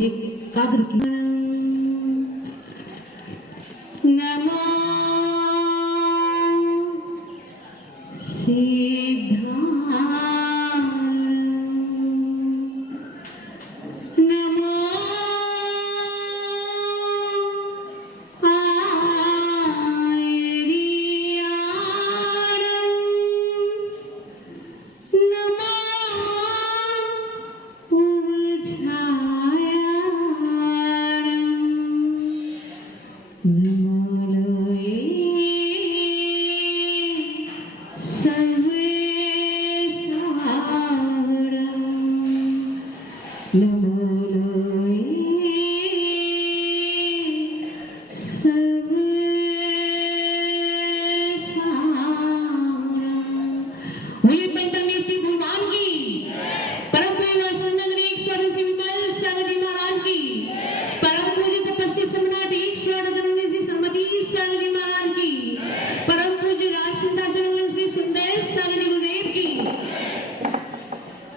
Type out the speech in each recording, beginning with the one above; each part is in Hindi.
एकाग्र किया। नमो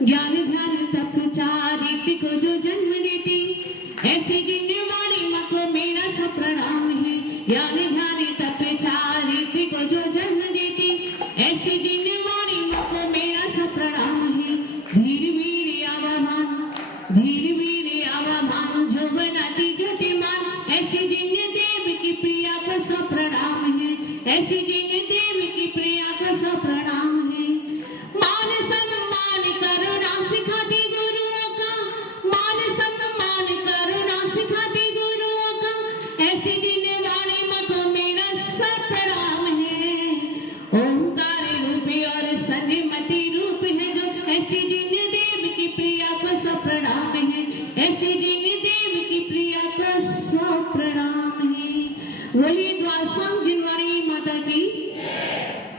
ज्ञान ध्यान तप चारित्र को जो जन्म देती, ऐसी जिन्हें वाणी माँ को मेरा सब प्रणाम है। ज्ञान ध्यान तप चारित्र को जो जन्म देती, ऐसी जिन्हें वाणी माँ को मेरा सब प्रणाम है। धीर वीर आवामान जो बनाती ज्योतिमान, ऐसी जिन्हें देव की प्रिया को सब प्रणाम है। ऐसी जिन्हें देव की प्रिया को सब प्रणाम है।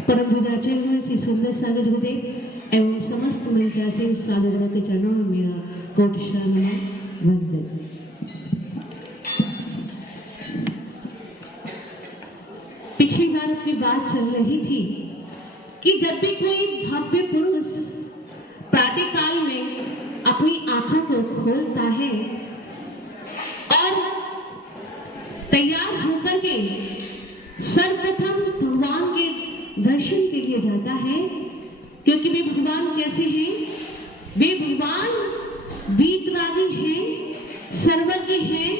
परम पूज्याचार्य श्री सुंदर सागर गुरुदेव एवं समस्त मंचासीन साधुगणों के चरणों में मेरा कोटि वंदन। पिछली बार अपनी बात चल रही थी कि जब भी कोई भव्य पुरुष प्रातः काल में अपनी आंखों को खोलता है और तैयार होकर के सर्वप्रथम भगवान के दर्शन के लिए जाता है, क्योंकि वे भगवान कैसे हैं? वे भगवान वीतरागी हैं, सर्वज्ञ हैं,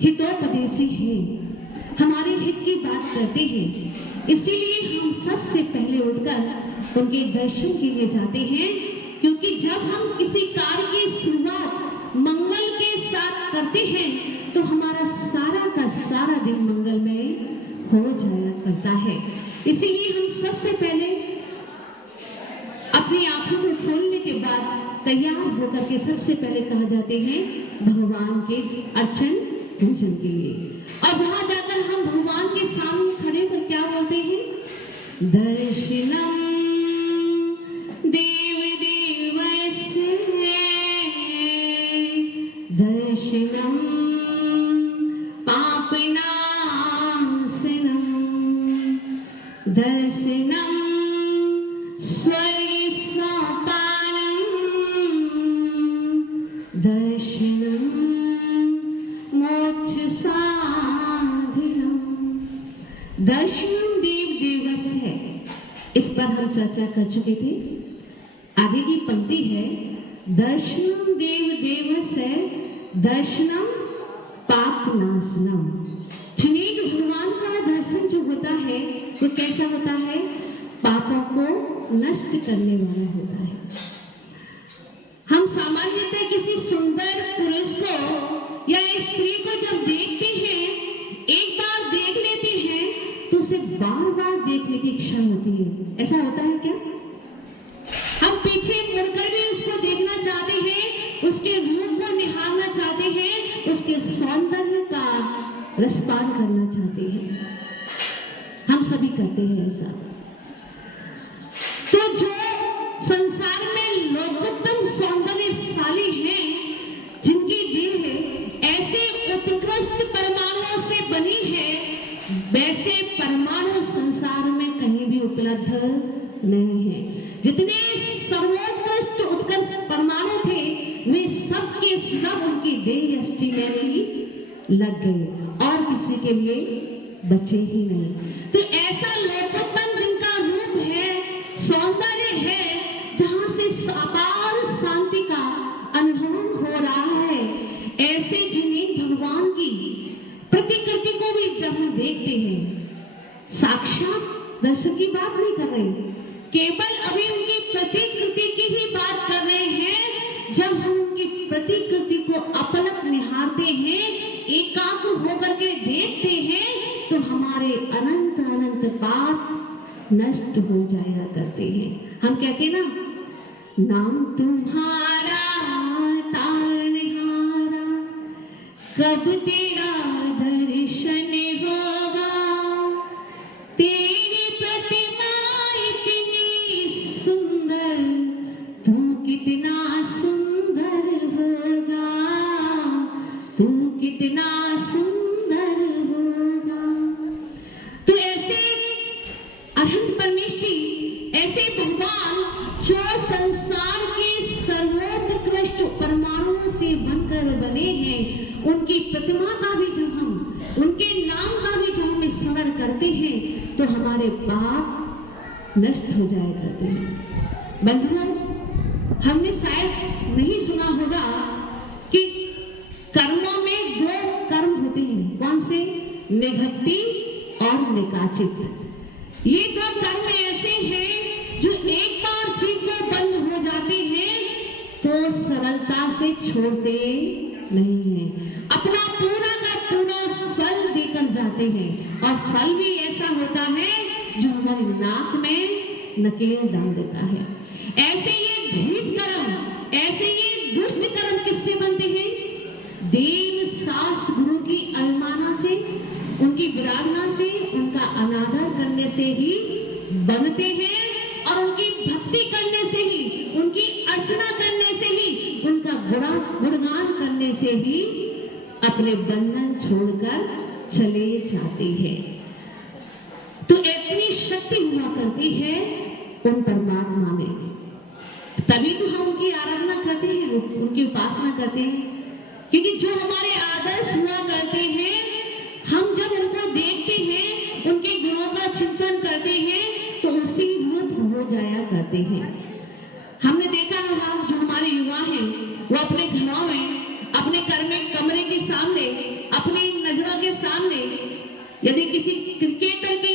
हितोपदेशी हैं, हमारे हित की बात करते हैं। इसीलिए हम सबसे पहले उठकर उनके दर्शन के लिए जाते हैं, क्योंकि जब हम किसी कार्य की शुरुआत मंगल के साथ करते हैं तो हमारा सारा का सारा दिन मंगलमय हो जाया करता है। इसीलिए हम सबसे पहले अपनी आंखों को खोलने के बाद तैयार होकर के सबसे पहले कहा जाते हैं भगवान के अर्चन पूजन के लिए। और वहां जाकर हम भगवान के सामने खड़े होकर क्या बोलते हैं? दर्शनम देव देवस्य दर्शनम दर्शनम स्वर्ग सोपानम दर्शनम मोक्ष साधनम। दर्शनम देव देवस्य है, इस पर हम चर्चा कर चुके थे। आगे की पंक्ति है दर्शनम देव देवस्य दर्शनम पाप नाशनम। भगवान का दर्शन जो होता है वो कैसा होता है? पापों को नष्ट करने वाला होता है। हम सामान्यतः किसी सुंदर पुरुष को या स्त्री को जब देखते हैं, एक बार देख लेते हैं तो उसे बार बार देखने की इच्छा होती है। ऐसा होता है क्या? हम पीछे मुड़कर भी उसको देखना चाहते हैं, उसके रूप को निहारना चाहते हैं, उसके सौंदर्य का रसपान करना चाहते हैं। हम सभी करते हैं ऐसा। तो जो संसार में लोकोत्तम सौंदर्यशाली हैं, जिनकी देह ऐसे उत्कृष्ट परमाणुओं से बनी है, वैसे परमाणु संसार में कहीं भी उपलब्ध नहीं है। जितने सर्वोत्कृष्ट उत्कृष्ट परमाणु थे वे सब के सब की देह यष्टि में ही लग गए और किसी के लिए बचे ही नहीं। तो ऐसा लोकोत्तम जिनका रूप है, सौंदर्य है, जहां से साकार शांति का अनुभव हो रहा है, ऐसे जिन्हें भगवान की प्रतिकृति को भी जब हम देखते हैं, साक्षात दर्शन की बात नहीं कर रहे, केवल अभी उनकी प्रतिकृति की ही बात कर रहे हैं। जब हम उनकी प्रतिकृति को अपलक निहारते हैं, एकाग्र होकर के देखते हैं, तो हमारे अनंत अनंत पाप नष्ट हो जाया करते हैं। हम कहते हैं ना, नाम तुम्हारा तारनहारा, कब तेरा दर्शन होगा, तेरी प्रतिमा इतनी सुंदर, तू कितना सुंदर होगा, तू कितना सुंदर होगा। तो ऐसे अनंत परमेश्वरी, ऐसे भगवान जो संसार के सर्वोत्कृष्ट परमाणुओं से बनकर बने हैं, उनकी प्रतिमा का भी जब हम, उनके नाम का भी जब हम स्मरण करते हैं, तो हमारे पाप नष्ट हो जाया करते हैं। बंधुओं, हमने शायद नहीं सुना होगा कि कर्मों में दो कर्म होते हैं। कौन से? निघट्टी और निकाचित। ये दो कर्म ऐसे हैं जो एक बार जीव को बंद हो जाते हैं तो सरलता से छोड़ते नहीं हैं, अपना पूरा का पूरा फल देकर जाते हैं। और फल भी ऐसा होता है जो हमारी नाक में नकेल डाल देता है। ऐसे ये धीट कर्म, ऐसे ये दुष्ट कर्म किससे बनते हैं? देव शास्त्र गुरु की अवमानना से, उनकी विराधना से, उनका अनादर करने से ही बनते हैं। और उनकी भक्ति करने से ही, उनकी अर्चना करने से ही, उनका गुणगान करने से ही अपने बंधन छोड़कर चले जाते हैं। तो इतनी शक्ति हुआ करती है उन परमात्मा में, तभी तो हम उनकी आराधना करते हैं, उनकी उपासना करते हैं। क्योंकि जो हमारे आदर्श हुआ करते हैं, हम जब उनको देखते हैं, उनके गुणों का चिंतन करते हैं, तो उसी रूप हो जाया करते हैं। हमने देखा होगा जो हमारे युवा हैं, वो अपने घरों में, अपने कमरे के सामने, अपनी नजरों के सामने यदि किसी क्रिकेटर की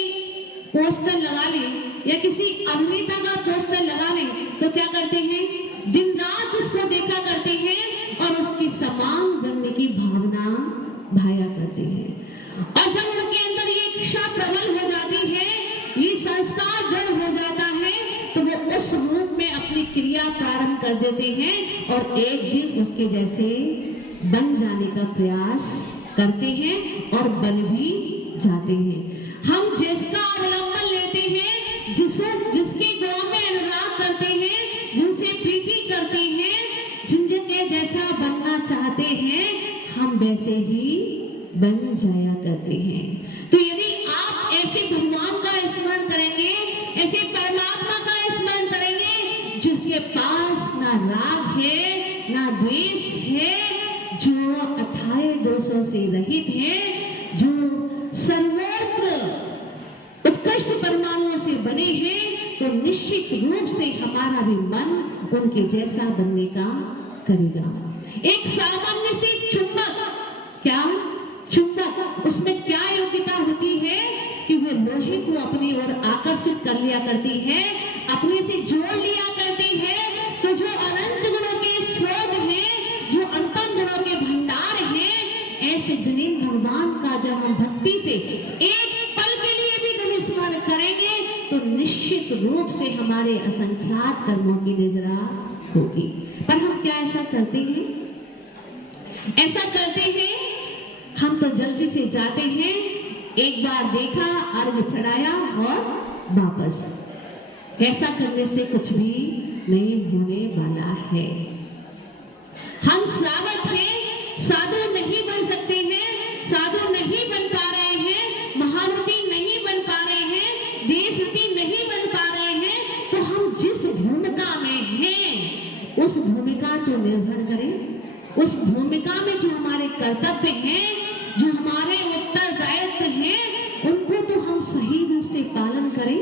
पोस्टर लगा ले या किसी अभिनेता का पोस्टर लगा ले, तो क्या करते हैं? दिन रात उसको देखा करते हैं और उसकी समान बनने की भावना भाया करते हैं। और जब उनके अंदर ये इच्छा प्रबल हो जाती है, ये संस्कार दृढ़ हो जाता है, तो वो उस रूप में अपनी क्रिया प्रारंभ कर देते हैं और एक दिन उसके जैसे बन जाने का प्रयास करते हैं और बन भी जाते हैं। हम जिसका अवलंबन लेते हैं, जिसके गुणों में अनुराग करते हैं, जिनसे प्रीति करते हैं, जिनके जैसा बनना चाहते हैं, हम वैसे ही बन जाया करते हैं। तो यदि आप ऐसे भगवान का स्मरण करेंगे, ऐसे परमात्मा का स्मरण करेंगे, जिसके पास ना राग है ना द्वेष है, जो अठारह दोषों से रहित है, जो सर्वत्र उत्कृष्ट परमाणुओं से बने हैं, तो निश्चित रूप से हमारा भी मन उनके जैसा बनने का करेगा। एक सामान्य से चुंबक, क्या चुंबक, उसमें क्या योग्यता होती है कि वे लोहे को अपनी ओर आकर्षित कर लिया करती है, अपने से जोड़ लिया करती है। तो जो अनंत गुणों के स्रोत हैं, जो अनुपम गुणों के भंडार हैं, ऐसे जिन्हें भगवान का जब हम भक्ति से एक पल के लिए भी जब स्मरण करेंगे, तो निश्चित रूप से हमारे असंख्यात कर्मों की निजरा होगी। पर हम क्या ऐसा करते हैं? ऐसा करते हैं, हम तो जल्दी से जाते हैं, एक बार देखा, अर्घ चढ़ाया और वापस। ऐसा करने से कुछ भी नहीं होने वाला है। हम श्रावक हैं, साधु नहीं बन सकते हैं, साधु नहीं बन पा रहे हैं, महारथी नहीं बन पा रहे हैं, देशरथी नहीं बन पा रहे हैं, तो हम जिस भूमिका में हैं, उस भूमिका तो निर्भर करें, उस भूमिका कर्तव्य हैं, जो हमारे उत्तरदायित्व हैं, उनको तो हम सही रूप से पालन करें।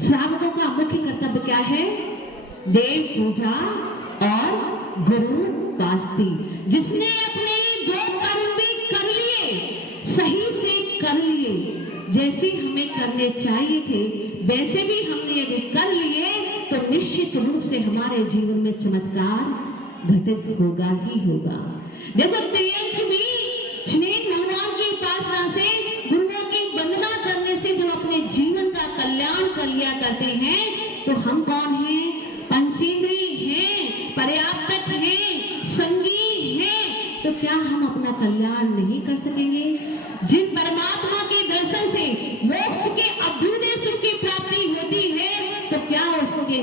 श्रावकों का मुख्य कर्तव्य क्या है? देव पूजा और गुरु वास्ती। जिसने अपने 2 कर्म भी कर लिए, सही से कर लिए, जैसे हमें करने चाहिए थे वैसे भी हमने यदि कर लिए तो निश्चित रूप से हमारे जीवन में चमत्कार घटित होगा ही होगा। देखो तेज भी स्नेह भगवान की उपासना से, गुरुओं की वंदना करने से जब अपने जीवन का कल्याण कर लिया करते हैं तो हम कौन हैं? पंचेंद्रिय हैं, पर्याप्त हैं, संगी हैं। तो क्या हम अपना कल्याण नहीं कर सकेंगे? जिन परमात्मा के दर्शन से मोक्ष के अभ्युदय सुख की प्राप्ति होती है तो क्या उसके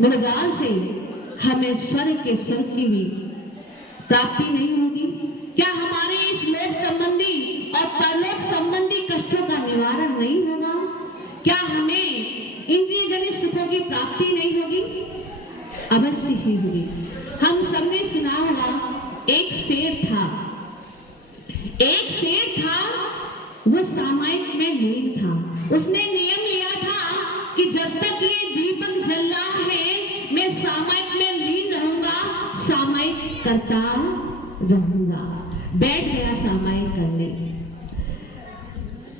गुणगान से हमें स्वर्ग के सुख की भी प्राप्ति नहीं होगी? क्या हमारे इस लोक संबंधी और परलोक संबंधी कष्टों का निवारण नहीं होगा? क्या हमें इंद्रिय जनित सुखों की प्राप्ति नहीं होगी? अवश्य ही होगी। हम सबने सुना होगा, एक शेर था, वो सामायिक में लीन था। उसने नियम लिया था कि जब तक ये दीपक जल रहा है मैं सामायिक में लीन रहूंगा, सामायिक करता रहूंगा। बैठ गया सामायिक करने।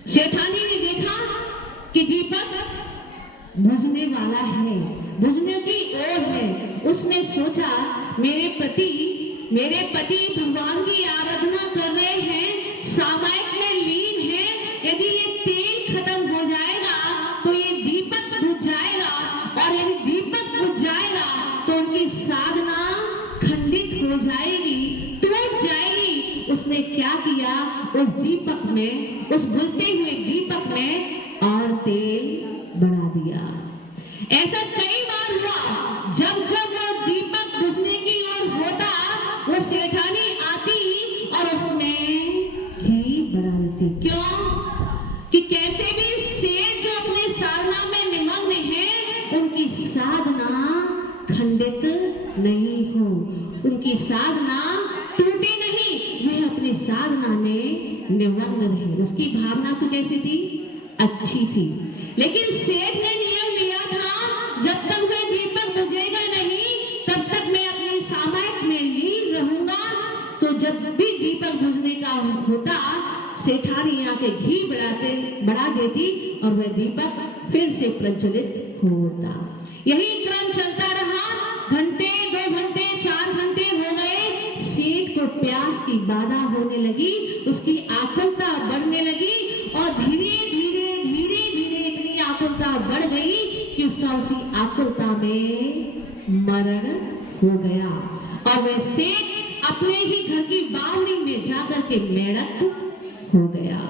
सेठानी ने देखा कि दीपक बुझने वाला है, बुझने की ओर है। उसने सोचा मेरे पति भगवान की आराधना कर रहे हैं, सामायिक में लीन है, यदि ये तेल खत्म हो जाएगा तो ये दीपक बुझ जाएगा, और यदि दीपक बुझ जाएगा तो उनकी साधना खंडित हो जाएगी, टूट जाएगी। उसने क्या किया? उस दीपक में, उस बुझते हुए दीपक में और तेल बढ़ा दिया। ऐसा कई बार हुआ, जब जब वो दीपक बुझने की ओर होता वो सेठानी आती और उसमें घी बढ़ा देती। क्यों? कि कैसे भी सेठ जो अपने साधना में निमग्न है उनकी साधना खंडित नहीं हो, उनकी साधना टूटे नहीं, वे अपनी साधना में निमग्न रहे। उसकी भावना तो कैसी थी? अच्छी थी। लेकिन सेठ ने नियम लिया था जब तक वह दीपक बुझेगा नहीं तब तक मैं अपने सामायिक में लीन रहूंगा। तो जब भी दीपक बुझने का होता सेठानी आके घी बढ़ा देती और वह दीपक फिर से प्रज्वलित होता। यही क्रम चलता रहा। घंटे, 2 घंटे, 4 घंटे हो गए। सेठ को प्यास की बाधा होने लगी, उसकी आकुलता बढ़ने लगी और धीरे धीरे इतनी आकुलता बढ़ गई कि उसका उसी आकुलता में मरण हो गया और वह सेठ अपने ही घर की बावड़ी में जाकर के मेढक हो गया।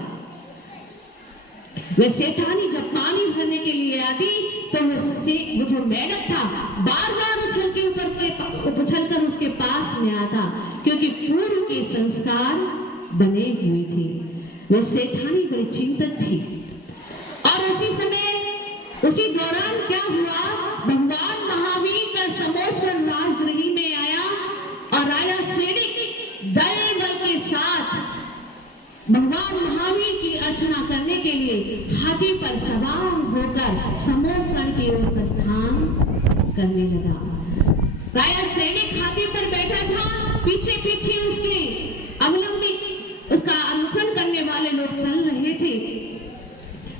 वह सेठानी जब पानी भरने के लिए आती तो वो जो मेढक था बार बार उछलकर उसके पास में आता, क्योंकि पूर्व के संस्कार बने हुए थे। वह सेठानी बड़ी चिंतित थी। और उसी दौरान क्या हुआ? भगवान महावीर का समोसर राजगृह में आया और राजा सेडिक दल बल के साथ भगवान महावीर की अर्चना करने के लिए हाथी पर सवार होकर समोसर की ओर प्रस्थान करने लगा। राजा सैनिक हाथी पर बैठा था, पीछे पीछे उसके अवलंबी, उसका अनुसरण करने वाले लोग चल रहे थे।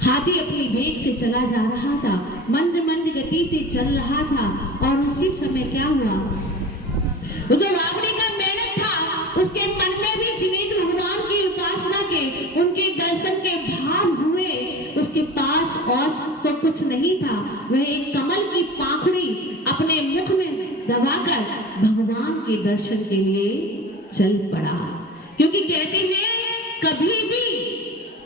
हाथी अपनी वेग से चला जा रहा था, मंद मंद गति से चल रहा था। और उसी समय क्या हुआ? वो जो बावड़ी का मेढक था उसके मन में भी जिनेंद्र भगवान की उपासना के, उनके दर्शन के भाव हुए। उसके पास और तो कुछ नहीं था, वह एक कमल की पाखड़ी अपने मुख में दबाकर भगवान के दर्शन के लिए चल पड़ा। क्योंकि कहते हैं कभी भी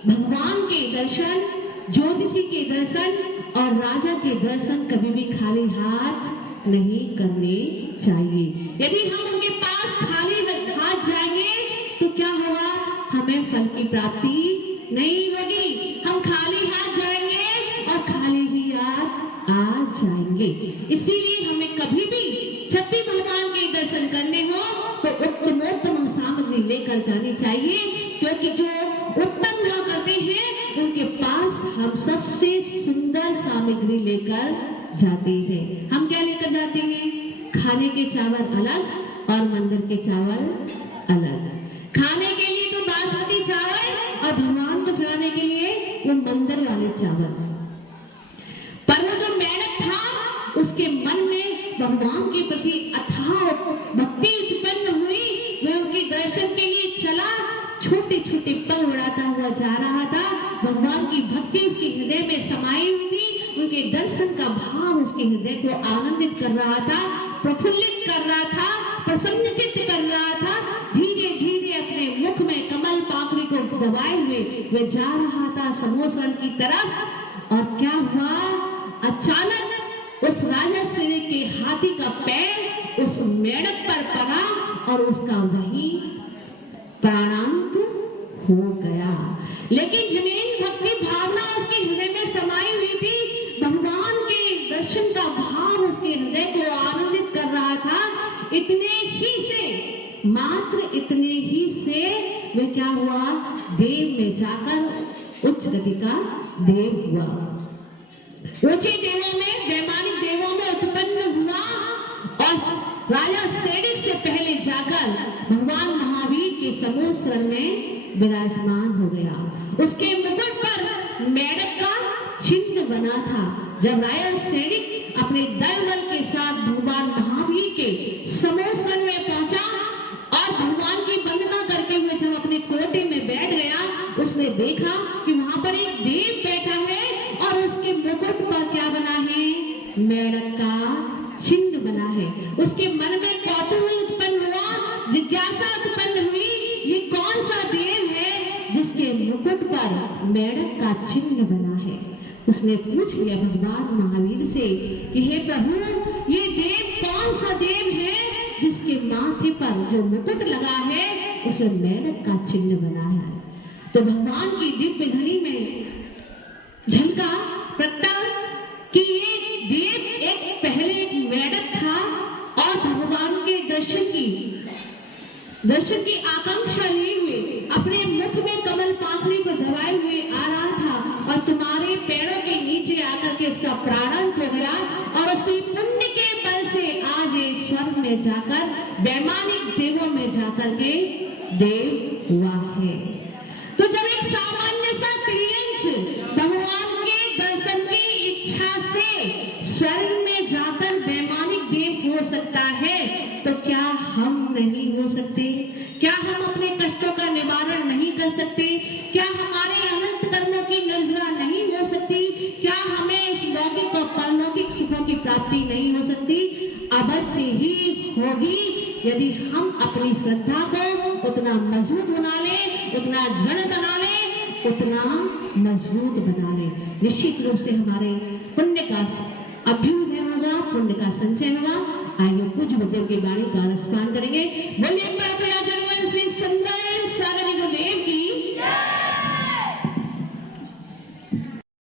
भगवान के दर्शन, ज्योतिषी के दर्शन और राजा के दर्शन कभी भी खाली हाथ नहीं करने चाहिए। यदि हम उनके पास खाली हाथ जाएंगे तो क्या होगा? हमें फल की प्राप्ति नहीं होगी। हम खाली हाथ जाएंगे और खाली ही हाथ आ जाएंगे। इसीलिए हमें कभी भी जब भी भगवान के दर्शन करने हो तो उत्तमोत्तम सामग्री लेकर जानी चाहिए, क्योंकि जो उत्तम हुआ करते हैं उनके पास हम सबसे सुंदर सामग्री लेकर जाते हैं। हम क्या लेकर जाते हैं? खाने के चावल अलग और मंदिर के चावल अलग। खाने के लिए तो बासमती चावल और भगवान को चढ़ाने के लिए वो मंदिर वाले चावल। पर वो जो मेढ़क था उसके मन में भगवान के प्रति अथाह भक्ति उत्पन्न हुई। वह उनके दर्शन के लिए चला, छोटे छोटे पल उड़ाता हुआ जा रहा था। भगवान की भक्ति उसके हृदय में समाई हुई थी। उनके दर्शन का भाव उसके हृदय को आनंदित कर रहा था, प्रफुल्लित कर रहा था, प्रसन्नचित्त कर रहा था। धीरे धीरे अपने मुख में कमल पाखड़ी को दबाए हुए वह जा रहा था समोसरण की तरफ। और क्या हुआ? अचानक उस राजा श्री के हाथी का पैर उस मेढ़क पर पड़ा और उसका वही प्राणांत हो गया। लेकिन जिन्हें भक्ति भावना उसके हृदय में समाई हुई थी, भगवान के दर्शन का भाव उसके हृदय को आनंदित कर रहा था। इतने ही से, मात्र इतने ही से वह क्या हुआ? देव में जाकर उच्च गति का देव हुआ। ऊंचे देवों में, वैमानिक देवों में उत्पन्न हुआ और राजा सेडिक से पहले जाकर भगवान महावीर के समोसरण में विराजमान हो गया। उसके मुकुट पर मेढ़क का चिन्ह बना था। जब राजा सेडिक अपने दल बल के साथ भगवान महावीर के समोसरण में पहुंचा और भगवान की वंदना करके हुए जब अपने कोटे में बैठ गया, उसने देखा कि वहां पर एक देव बैठा है और उसके मुकुट पर क्या बना है? मेढ़क का चिन्ह बना है। उसके मन में कौतूहल उत्पन्न हुआ, जिज्ञासा उत्पन्न हुई, ये कौन सा देव है जिसके मुकुट पर मेढ़क का चिन्ह बना है? उसने पूछ लिया भगवान महावीर से कि हे प्रभु, ये देव कौन सा देव है जिसके माथे पर जो मुकुट लगा है उसमें मेढ़क का चिन्ह बना है? तो भगवान की दिव्य धनी में झलका प्रकटा कि ये देव एक पहले एक मेढ़क था और भगवान के दर्शन की आकांक्षा लिए हुए अपने मुख में कमल पाखड़ी को दबाए हुए आ रहा था और तुम्हारे पैरों के नीचे आकर के इसका प्राणांत हो गया और उसी पुण्य के बल से आज ये स्वर्ग में जाकर वैमानिक देवों में जाकर के देव हुआ है। तो जब एक सामान्य सा त्रियंच भगवान के दर्शन की इच्छा से स्वर्ग में जाकर वैमानिक देव हो सकता है, तो क्या हम नहीं हो सकते? क्या हम अपने कष्टों का निवारण नहीं कर सकते? क्या हमारे अनंत कर्मों की निर्जरा नहीं हो सकती? क्या हमें इस लौकिक और परलौकिक सुखों की प्राप्ति नहीं हो सकती? अवश्य ही होगी, यदि हम अपनी श्रद्धा को उतना मजबूत बना ले, उतना दृढ़ बना ले, उतना मजबूत बना ले। निश्चित रूप से हमारे पुण्य का अभ्युदय होगा, पुण्य का संचय होगा। आइए पूज्य बुद्ध की वाणी का रसपान करेंगे। बोलिए